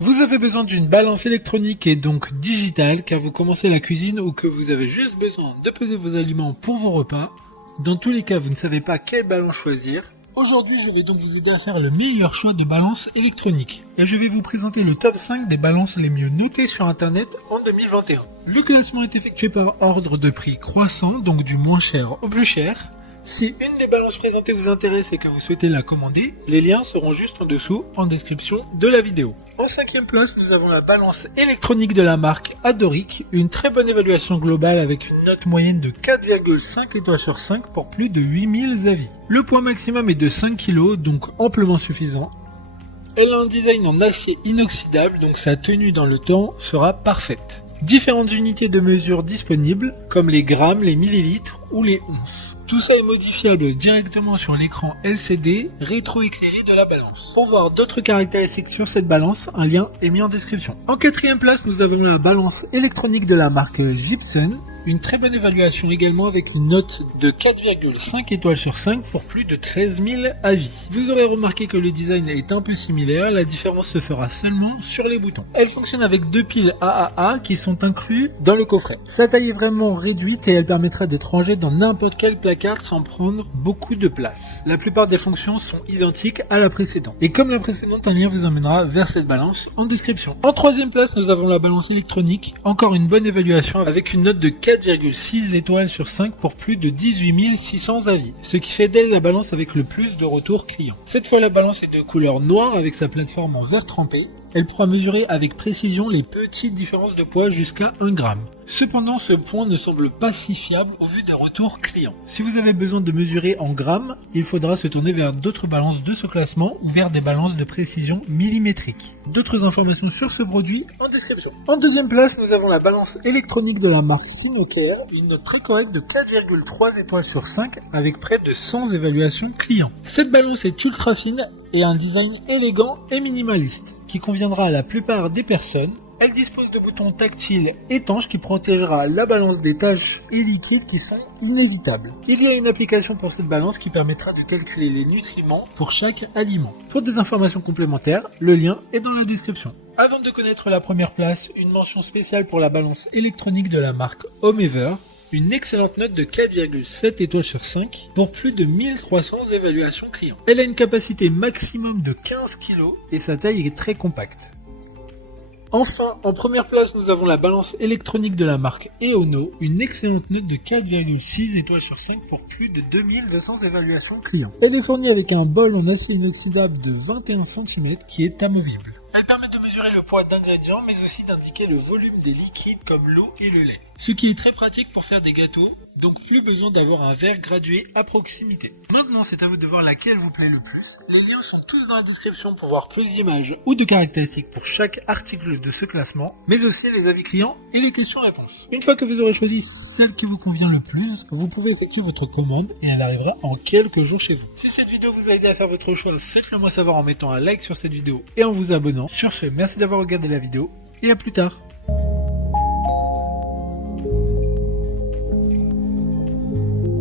Vous avez besoin d'une balance électronique et donc digitale car vous commencez la cuisine ou que vous avez juste besoin de peser vos aliments pour vos repas. Dans tous les cas, vous ne savez pas quelle balance choisir. Aujourd'hui, je vais donc vous aider à faire le meilleur choix de balance électronique. Et je vais vous présenter le top 5 des balances les mieux notées sur internet en 2021. Le classement est effectué par ordre de prix croissant, donc du moins cher au plus cher. Si une des balances présentées vous intéresse et que vous souhaitez la commander, les liens seront juste en dessous en description de la vidéo. En 5e place, nous avons la balance électronique de la marque Adoric, une très bonne évaluation globale avec une note moyenne de 4,5 étoiles sur 5 pour plus de 8000 avis. Le poids maximum est de 5 kg, donc amplement suffisant. Elle a un design en acier inoxydable, donc sa tenue dans le temps sera parfaite. Différentes unités de mesure disponibles, comme les grammes, les millilitres ou les onces. Tout ça est modifiable directement sur l'écran LCD rétroéclairé de la balance. Pour voir d'autres caractéristiques sur cette balance, un lien est mis en description. En 4e place, nous avons la balance électronique de la marque Gibson. Une très bonne évaluation également avec une note de 4,5 étoiles sur 5 pour plus de 13 000 avis. Vous aurez remarqué que le design est un peu similaire, la différence se fera seulement sur les boutons. Elle fonctionne avec 2 piles AAA qui sont inclus dans le coffret. Sa taille est vraiment réduite et elle permettra d'être rangée dans n'importe quel placard sans prendre beaucoup de place. La plupart des fonctions sont identiques à la précédente. Et comme la précédente, un lien vous emmènera vers cette balance en description. En 3e place, nous avons la balance électronique. Encore une bonne évaluation avec une note de 4,6 étoiles sur 5 pour plus de 18 600 avis, ce qui fait d'elle la balance avec le plus de retours clients. Cette fois, la balance est de couleur noire avec sa plateforme en verre trempé. Elle pourra mesurer avec précision les petites différences de poids jusqu'à 1 gramme. Cependant, ce point ne semble pas si fiable au vu des retours clients. Si vous avez besoin de mesurer en grammes, il faudra se tourner vers d'autres balances de ce classement ou vers des balances de précision millimétrique. D'autres informations sur ce produit en description. En 2e place, nous avons la balance électronique de la marque Sinocare, une note très correcte de 4,3 étoiles sur 5 avec près de 100 évaluations clients. Cette balance est ultra fine et un design élégant et minimaliste qui conviendra à la plupart des personnes. Elle dispose de boutons tactiles étanches qui protégera la balance des taches et liquides qui sont inévitables. Il y a une application pour cette balance qui permettra de calculer les nutriments pour chaque aliment. Pour des informations complémentaires, le lien est dans la description. Avant de connaître la première place, une mention spéciale pour la balance électronique de la marque Homever. Une excellente note de 4,7 étoiles sur 5 pour plus de 1300 évaluations clients. Elle a une capacité maximum de 15 kg et sa taille est très compacte. Enfin, en première place, nous avons la balance électronique de la marque Eono, une excellente note de 4,6 étoiles sur 5 pour plus de 2200 évaluations clients. Elle est fournie avec un bol en acier inoxydable de 21 cm qui est amovible. Elle permet de mesurer le poids d'ingrédients mais aussi d'indiquer le volume des liquides comme l'eau et le lait. Ce qui est très pratique pour faire des gâteaux, donc plus besoin d'avoir un verre gradué à proximité. Maintenant, c'est à vous de voir laquelle vous plaît le plus. Les liens sont tous dans la description pour voir plus d'images ou de caractéristiques pour chaque article de ce classement, mais aussi les avis clients et les questions-réponses. Une fois que vous aurez choisi celle qui vous convient le plus, vous pouvez effectuer votre commande et elle arrivera en quelques jours chez vous. Si cette vidéo vous a aidé à faire votre choix, faites-le moi savoir en mettant un like sur cette vidéo et en vous abonnant. Sur ce, merci d'avoir regardé la vidéo et à plus tard.